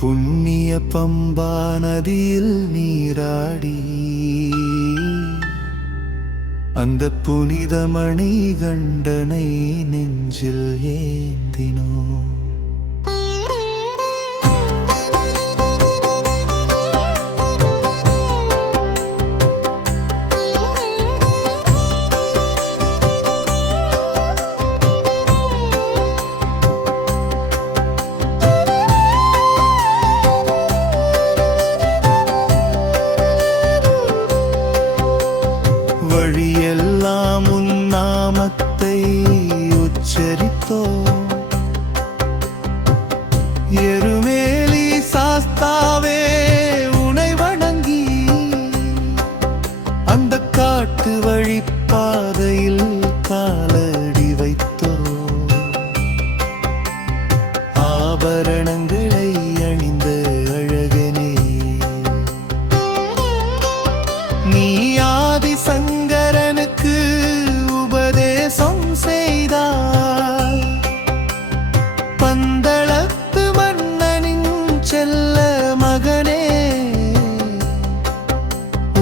புண்ணிய பம்பா நதியில் நீராடி அந்த புனித மணிகண்டனை நெஞ்சில் ஏந்தினோம். வழியெல்லாம் உன் நாமத்தை உச்சரித்தோம். எருமேலி சாஸ்தாவே உனை வணங்கி அந்த காட்டு வழிப்பாதையில் காலடி வைத்தோம். ஆபரணங்களை அணிந்த அழகனே, நீ ஆதி சங்கரனுக்கு உபதேசம் செய்தார். பந்தளத்து மன்னனின் செல்ல மகனே,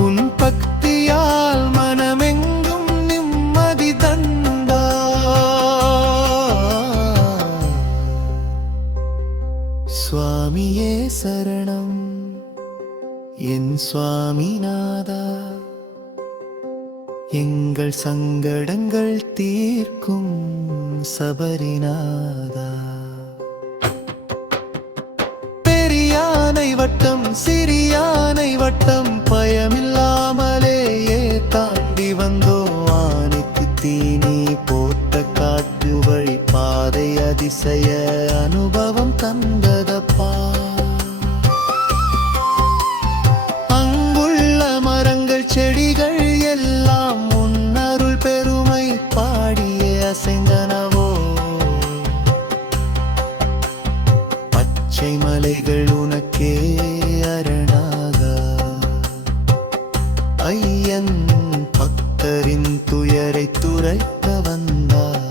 உன் பக்தியால் மனமெங்கும் நிம்மதி தந்தார். சுவாமியே சரணம் என் சுவாமிநாதா, எங்கள் சங்கடங்கள் தீர்க்கும் சபரிநாதா. பெரியானை வட்டம் சிறியானை வட்டம் பயமில்லாமலேயே தாண்டி வந்தோ. ஆனைக்கு தீனி போட்ட காட்டு வழி பாதை அதிசய அனுபவம் தந்ததப்பா. செடிகள் எல்லாம் உன்னருள் பெருமை பாடியே அசைந்தனவோ. பச்சை மலைகள் உனக்கே அரணாக, ஐயன் பக்தரின் துயரை துரைக்க வந்தார்.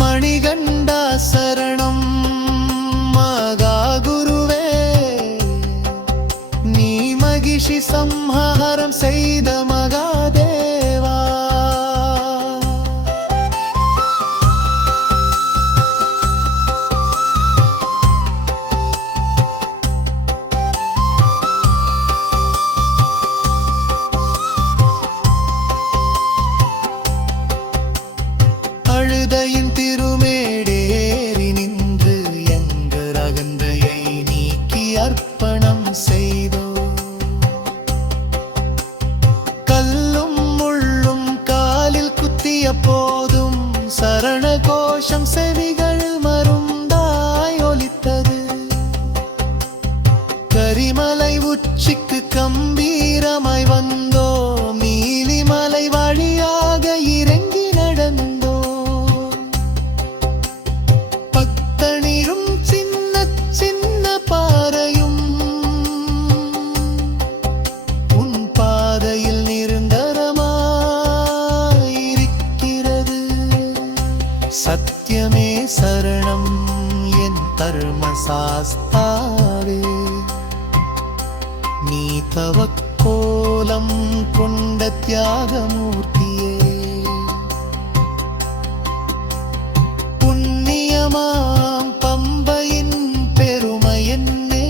மணிகண்டா சரணம் மகிஷி சம்ஹாரம் செய்த மகாதேவா. அழுதையின் திருமேடேறி நின்று எங்கள் அகந்தையை நீக்கி அர்ப்பணம் செய்தோ. போதும் சரண கோஷம் செவிகள் மருந்தாய் ஒலித்தது. கரிமலை உச்சிக்கு கம்பீரமாய் வந்தோ. நீலிமலை வழியாக இறங்கி நடந்தோ. பக்தனிரும் சின்ன சின்ன பாறையும் உன் பாதையில் சத்தியமே சரணம் என் தர்மசாஸ்தாவே. நீ தவக்கோலம் கொண்ட தியாகமூர்த்தியே. புண்ணியமாம் பம்பையின் பெருமை என்னே,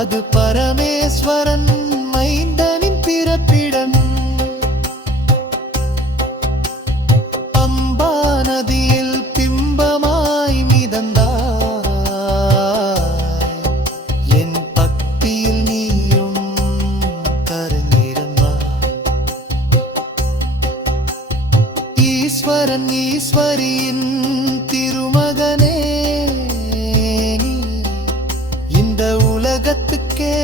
அது பரமேஸ்வரன் மைந்தனின் பிறப்பிடம். நதியில் பிம்பமாய் மிதந்தாய். என் பக்தியில் நீயும் கருங்கிடமா. ஈஸ்வரன் ஈஸ்வரியின் திருமகனே, இந்த உலகத்துக்கே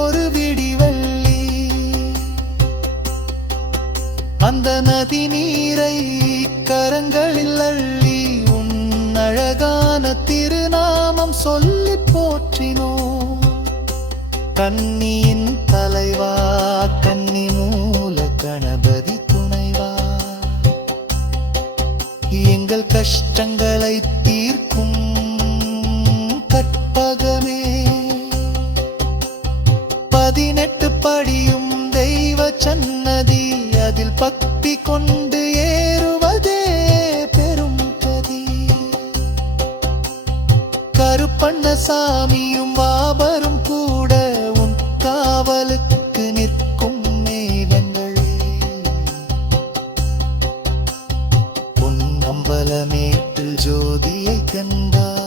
ஒரு விடிவெள்ளி. அந்த நதி நீரை கரங்களில் அள்ளி உன் அழகான திருநாமம் சொல்லி போற்றினோம். கன்னியின் தலைவா கன்னி மூல கணபதி துணைவா. எங்கள் கஷ்டங்களை தீர்க்கும் கற்பகமே. 18 படியும் தெய்வ சன்னதி, அதில் பக்தி கொண்டு ஏறுவதே பெரும் கதி. கருப்பண்ணசாமியும் வாபரும் கூட உன் காவலுக்கு நிற்கும் மேகங்களே. பொன்னம்பலமேட்டில் ஜோதியை கண்டார்,